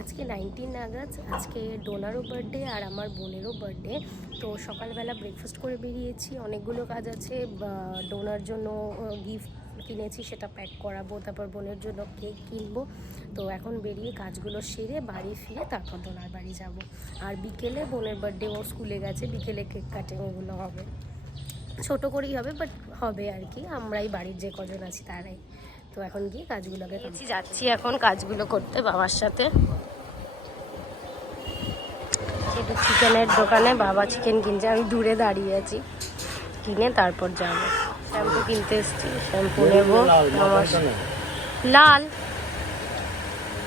আজকে 19 আগস্ট, আজকে ডোনারও বার্থডে আর আমার বোনেরও বার্থডে। তো সকালবেলা ব্রেকফাস্ট করে বেরিয়েছি, অনেকগুলো কাজ আছে। ডোনার জন্য গিফট কিনেছি, সেটা প্যাক করাবো, তারপর বোনের জন্য কেক কিনবো। তো এখন বেরিয়ে কাজগুলো সেরে বাড়ি ফিরে তারপর ডোনার বাড়ি যাব। আর বিকেলে বোনের বার্থডে, ও স্কুলে গেছে, বিকেলে কেক কাটিং এগুলো হবে, ছোটো করেই হবে, বাট হবে আর কি। আমরাই বাড়ির যে কজন আছি তারাই। তো এখন গিয়ে কাজগুলোকে যাচ্ছি এখন কাজগুলো করতে বাবার সাথে। একটু চিকেনের দোকানে, বাবা চিকেন কিনছে, আমি দূরে দাঁড়িয়ে আছি, কিনে তারপর যাব। শ্যাম্পু কিনতে এসেছি, শ্যাম্পু নেবো আমার লাল,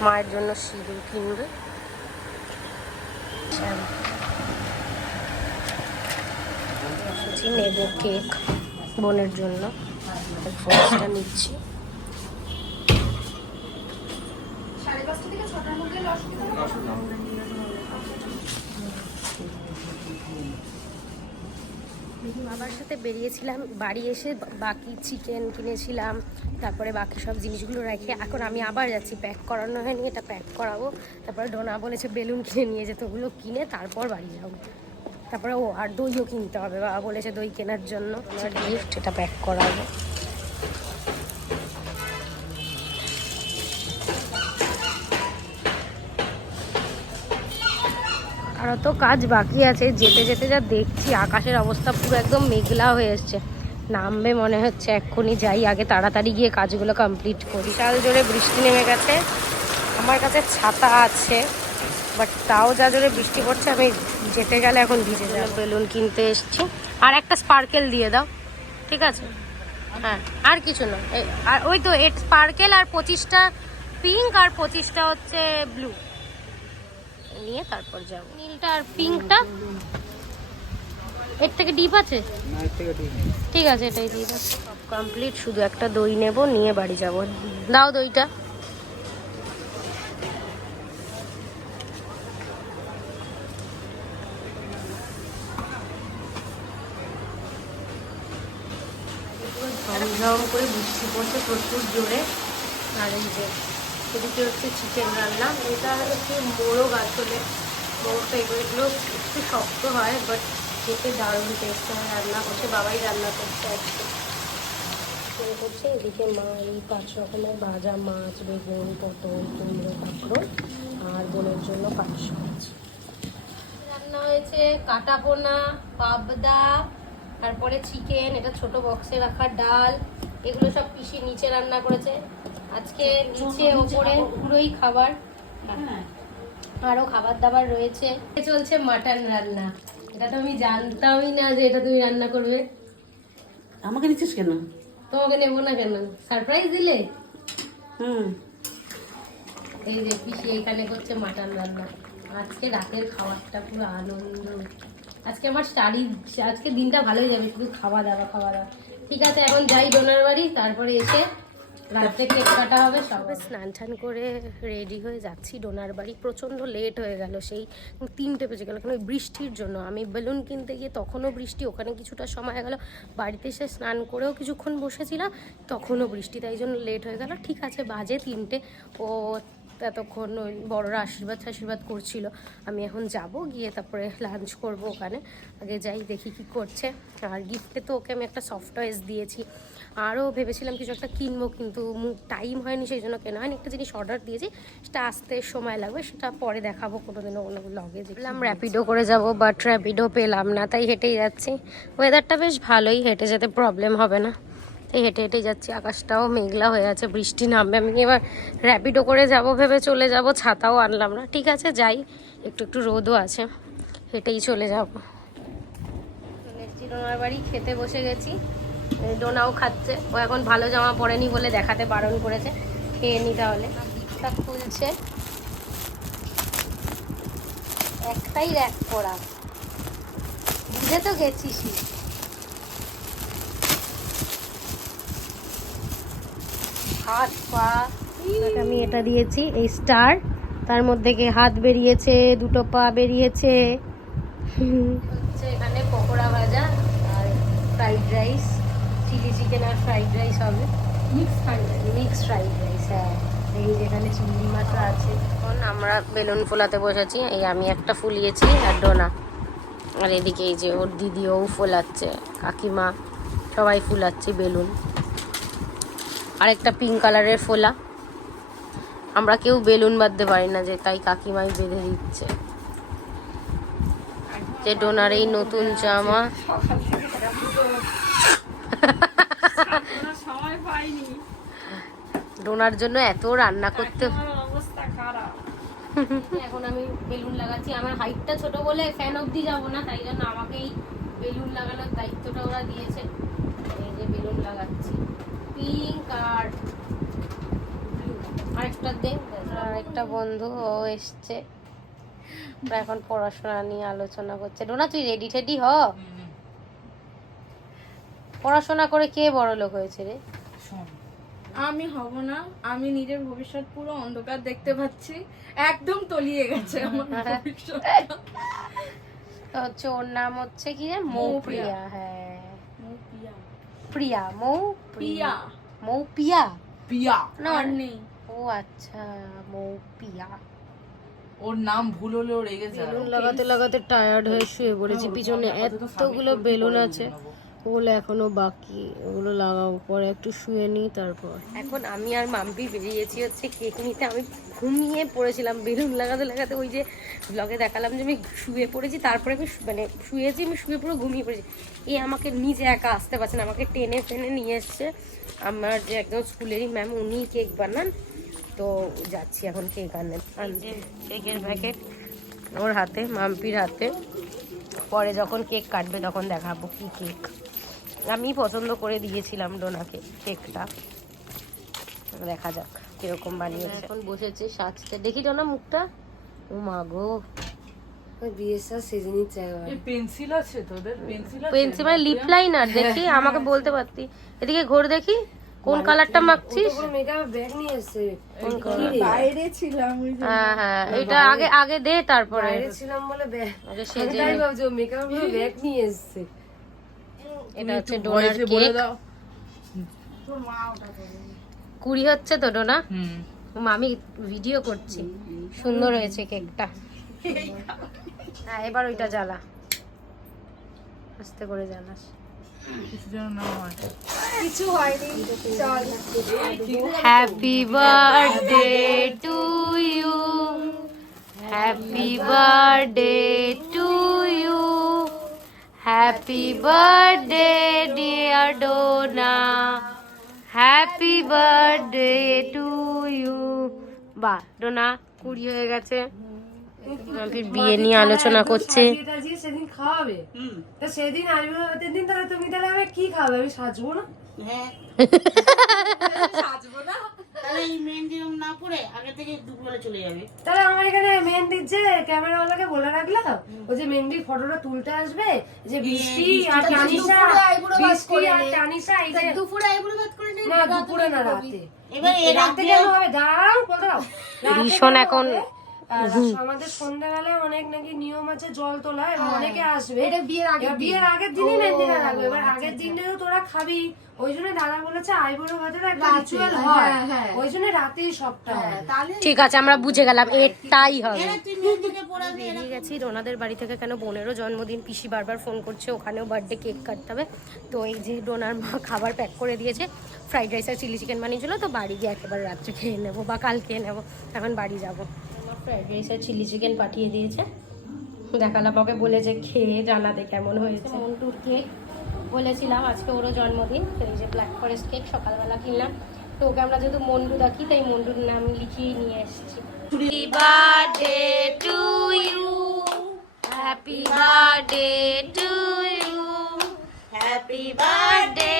মায়ের জন্য সিঁদুর কিনবে, নেব কেক বোনের জন্য, ফোনটা নিচ্ছি। বাবার সাথে বেরিয়েছিলাম, বাড়ি এসে বাকি চিকেন কিনেছিলাম, তারপরে বাকি সব জিনিসগুলো রেখে এখন আমি আবার যাচ্ছি, প্যাক করানো হয়নি, এটা প্যাক করাবো। তারপরে ডোনা বলেছে বেলুন কিনে নিয়ে যেতে, ওগুলো কিনে তারপর বাড়ি যাবো। তারপরে আর দইও কিনতে হবে, বাবা বলেছে দই কেনার জন্য, আমার গিফট, এটা প্যাক করাবো। আরও তো কাজ বাকি আছে, যেতে যেতে যা দেখছি আকাশের অবস্থা পুরো একদম মেঘলা হয়ে এসছে, নামবে মনে হচ্ছে এক্ষুনি। যাই আগে তাড়াতাড়ি গিয়ে কাজগুলো কমপ্লিট করি। বিশাল জোরে বৃষ্টি নেমে গেছে, আমার কাছে ছাতা আছে, বাট তাও যা জোরে বৃষ্টি পড়ছে আমি যেতে গেলে এখন ভিজে যাবো। বেলুন কিনতে এসছি, আর একটা স্পার্কেল দিয়ে দাও, ঠিক আছে? হ্যাঁ, আর কিছু না, আর ওই তো স্পার্কেল আর 25টা পিঙ্ক আর 25টা হচ্ছে ব্লু নিয়ে তারপর যাবো। নীলটা আর পিঙ্কটা, এর থেকে ডিপ আছে? ঠিক আছে, এটাই ডিপ আছে। সব কমপ্লিট, শুধু একটা দই নেব, নিয়ে বাড়ি যাব। দাও দইটা। ঝমঝম করে বৃষ্টি পড়ছে প্রচুর জোরে। আর এই যে এদিকে হচ্ছে চিকেন রান্না, এটা হচ্ছে মোরগ, আসলে মোরগটা এগুলো একটু শক্ত হয়, বাট খেতে দারুণ টেস্ট হয়। রান্না করছে বাবাই, রান্না করছে আজকে করছে। এদিকে মা এই 5 রকমের ভাজা মাছ, বেগুন, পটল, কুমড়ো, কাঁকড়োল, আর বোনের জন্য পায়েস মাছ রান্না হয়েছে। কাটা পোনা, পাবদা, তারপরে চিকেন, এটা ছোট বক্সে রাখা ডাল, এগুলো সব পিষে নিচে রান্না করেছে আজকে। নিচে ওপরে পুরোই খাবার, আরো খাবার দাবার রয়েছে। চলছে মাটন রান্না, এটা তো আমি জানতামই না যে এটা তুমি রান্না করবে। আমাকে নিচ্ছিস কেন? তোমাকে নেবো না কেন, সারপ্রাইজ দিলে। এই যে পিসি এখানে করছে মাটন রান্না, আজকে রাতের খাবারটা পুরো আনন্দ। আজকে আমার আজকে দিনটা ভালোই যাবে, শুধু খাওয়া দাওয়া। ঠিক আছে, এখন যাই ডোনার বাড়ি, তারপরে এসে রাত্রে কেক কাটা হবে। সবাই স্নান টান করে রেডি হয়ে যাচ্ছি ডোনার বাড়ি। প্রচণ্ড লেট হয়ে গেল, সেই 3টে বেজে গেল, কারণ ওই বৃষ্টির জন্য। আমি বেলুন কিনতে গিয়ে তখনও বৃষ্টি, ওখানে কিছুটা সময় গেল, বাড়িতে এসে স্নান করেও কিছুক্ষণ বসেছিলাম, তখনও বৃষ্টি, তাই জন্য লেট হয়ে গেল। ঠিক আছে, বাজে 3টে, ও ততক্ষণ ওই বড়রা আশীর্বাদ করছিল। আমি এখন যাব, গিয়ে তারপরে লাঞ্চ করব ওখানে। আগে যাই দেখি কি করছে। আর গিফটে তো ওকে আমি একটা সফট টয়েস দিয়েছি, আরও ভেবেছিলাম কিছু একটা কিনবো, কিন্তু টাইম হয়নি, সেই জন্য কেনা হয়নি। একটা জিনিস অর্ডার দিয়েছি, সেটা আসতে সময় লাগবে, সেটা পরে দেখাবো কোনোদিনও কোনো ব্লগে। দেখলাম র্যাপিডো করে যাব, বাট র্যাপিডো পেলাম না, তাই হেঁটেই যাচ্ছি। ওয়েদারটা বেশ ভালোই, হেঁটে যেতে প্রবলেম হবে না, তাই হেঁটে হেঁটেই যাচ্ছি। আকাশটাও মেঘলা হয়ে আছে, বৃষ্টি নামবে। আমি এবার র্যাপিডো করে যাব ভেবে চলে যাব, ছাতাও আনলাম না। ঠিক আছে, যাই, একটু রোদও আছে, হেঁটেই চলে যাব। চলে এসেছি ডোনার বাড়ি, খেতে বসে গেছি। ডোনাও খাচ্ছে, ও এখন ভালো জামা পরেনি বলে দেখাতে বারণ করেছে। খেয়ে নি তাহলে। গিফটটা খুলছে, একটাই র্যাক করা, বুঝে তো গেছিস। হাত পা, আমি এটা দিয়েছি, এই স্টার, তার মধ্যে হাত বেরিয়েছে, দুটো পা বেরিয়েছে। হচ্ছে এখানে পকোড়া ভাজা আর ফ্রাইড রাইস, চিলি চিকেন আর ফ্রাইড রাইস হবে, মিক্সড ফ্রাইড রাইস। হ্যাঁ, এই যেখানে চিংড়ি মাছও আছে। এখন আমরা বেলুন ফোলাতে বসেছি। এই আমি একটা ফুলিয়েছি আর ডোনা, আর এদিকে এই যে ওর দিদিও ফোলাচ্ছে, কাকিমা সবাই ফুলাচ্ছে বেলুন। আরেকটা পিঙ্ক কালারের ফোলা। আমরা কেউ বেলুন বাঁধতে পারি না, যে তাই কাকিমাই বেঁধে দিচ্ছে। যে ডোনার এই নতুন জামা, ডোনার জন্য এত রান্না করতে। এখন আমি বেলুন লাগাচ্ছি। আমার হাইটটা ছোট বলে ফ্যান অবধি যাবো না, তাই জন্য আমাকেই বেলুন লাগানোর দায়িত্বটা ওরা দিয়েছে। এই যে বেলুন লাগাচ্ছি, পিঙ্ক আর আরেকটা দে। আরেকটা বন্ধু ও এসছে, ওরা এখন পড়াশোনা নিয়ে আলোচনা করছে। ডোনা তুই রেডি টেডি হ, পড়াশোনা করে কে বড় লোক হয়েছে রে? আমি হব না, আমি নিজের ভবিষ্যৎ পুরো অন্ধকার দেখতে পাচ্ছি, একদম তলিয়ে গেছে আমার ভবিষ্যৎ। হচ্ছে ওর নাম হচ্ছে কি রে? মৌপ্রিয়া। হ্যাঁ প্রিয়া, মৌপ্রিয়া, মৌপিয়া, পিয়া না আর নেই। ও আচ্ছা, মৌপিয়া। ওর নাম ভুল হলেও রেগে যায়। বেলুন লাগাতে লাগাতে টায়ার্ড হয়ে শুয়ে পড়েছি। পিছনে এতগুলো বেলুন আছে, ওগুলো এখনো বাকি, ওগুলো লাগাবো, পরে একটু শুয়ে নিই তারপর। এখন আমি আর মাম্পি বেরিয়েছি হচ্ছে কেক নিতে। আমি ঘুমিয়ে পড়েছিলাম বেলুন লাগাতে লাগাতে। ওই যে ব্লগে দেখালাম যে আমি শুয়ে পড়েছি, তারপরে আমি মানে শুয়েছি, আমি শুয়ে পুরো ঘুমিয়ে পড়েছি। এই আমাকে নিজে একা আসতে পারছে না, আমাকে টেনে ফেনে নিয়ে এসছে আমার যে একদম স্কুলেরই ম্যাম, উনি কেক বানান। তো যাচ্ছি এখন কেক আনতে। কেকের প্যাকেট ওর হাতে, মাম্পির হাতে। পরে যখন কেক কাটবে তখন দেখাবো কি কেক। আমি পছন্দ করে দিয়েছিলাম ডোনাকে কেকটা, দেখা যাক কিরকম বানিয়েছে। এখন বসেছে সাজতে, দেখি ডোনা মুখটা। ও মা গো, বিয়ের সিজনই চাই। পেন্সিল আছে তোদের? পেন্সিল মানে লিপ লাইনার? দেখি আমাকে বলতে পারতি। এদিকে ঘোর দেখি, কোন কালারটা মাখছিস? মেকআপ ব্যাগ নিয়ে এসেছে। বাইরে ছিলাম ওই যে। হ্যাঁ হ্যাঁ, এটা আগে আগে দে, তারপরে বাইরে ছিলাম বলে ব্যাগ। আগে সেজে তাই নে। ভাবছি মেকআপ ব্যাগ নিয়ে এসেছে। এটা হচ্ছে ডোনার কেক। কুড়ি হচ্ছে তো ডোনা? আমি ভিডিও করছি। সুন্দর হয়েছে কেকটা। হ্যাঁ, এবার ওইটা জ্বালা, আস্তে করে জ্বালাস। কিছু হয়নি, চল। Happy birthday to you, happy birthday to you, happy birthday dear Dona, happy birthday to you. বাহ, ডোনা 20 হয়ে গেছে। বিয়ে নিয়ে আলোচনা করছে। সেদিন খাওয়াবে, তা সেদিন আসবে না, দিন তাহলে তুমি তাহলে আমি কি খাবে? আমি সাজবো না? হ্যাঁ সাজবো না। তাহলে এই মেহেন্দি রং না করে আগে থেকে দুপুরে চলে যাবে। তাহলে আমার এখানে মেহেন্দির যে ক্যামেরাওয়ালাকে বলে রাখলাম, ও যে মেহেন্দির ফটোটা তুলতে আসবে, যে বৃষ্টি আর টানিশা, বৃষ্টি আর টানিশা, এই যে দুপুরে আইবুড়ো ভাত করে নিয়ে না দুপুরে না রাতে। এবার রাতে কেন হবে? দাঁড়াও দাঁড়াও, ভীষণ এখন আমাদের সন্ধ্যাবেলায় অনেক নাকি নিয়ম আছে জল তোলা, এবং অনেকে আসবে। এটা বিয়ের আগে, বিয়ের আগের দিনই মেহেন্দিটা রাখবে। এবার আগের দিনে তো তোরা খাবি, ওই জন্য দাদা বলেছে আইবুড়ো ভাতের একটা রিচুয়াল হয়, ওই জন্য রাতেই সবটা হয়। তাহলে ঠিক আছে, আমরা বুঝে গেলাম, এটাই হবে। তুই মেহেন্দিকে পড়াবি। বেরিয়ে গেছি ওনাদের বাড়ি থেকে। কেন, বোনেরও জন্মদিন, পিসি বারবার ফোন করছে, ওখানেও বার্থডে কেক কাটতে হবে। তো এই যে ডোনার মা খাবার প্যাক করে দিয়েছে, ফ্রাইড রাইস আর চিলি চিকেন বানিয়েছিল। তো বাড়ি গিয়ে একেবারে রাত্রে খেয়ে নেবো, বা কাল খেয়ে নেবো। এখন বাড়ি যাবো। আমার ফ্রাইড রাইস আর চিলি চিকেন পাঠিয়ে দিয়েছে, দেখালাম, ওকে বলেছে খেয়ে জানাতে কেমন হয়েছে। মন্টুর কেক বলেছিলাম, আজকে ওরও জন্মদিন। তো এই যে ব্ল্যাক ফরেস্ট কেক সকালবেলা কিনলাম। তো ওকে আমরা যেহেতু মন্টু ডাকি, তাই মন্টুর নাম লিখিয়ে নিয়ে এসেছি। Happy birthday to you, happy birthday to you, happy birthday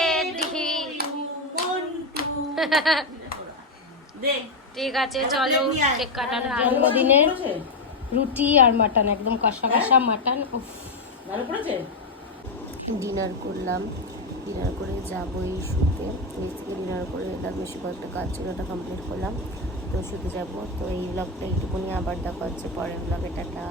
ঠিক আছে, চলো কেক কাটানো। জন্মদিনের রুটি আর মাটন, একদম কষা কষা মাটন। ডিনার করলাম, ডিনার করে যাবোই শুতে। নিচ থেকে ডিনার করে এলাম, বেশি কয়েকটা কাজ ছিল, ওটা কমপ্লিট করলাম। তো শুতে যাবো। তো এই ব্লগটা এইটুকুনি, আবার দেখা হচ্ছে পরের ব্লগে। টাটা।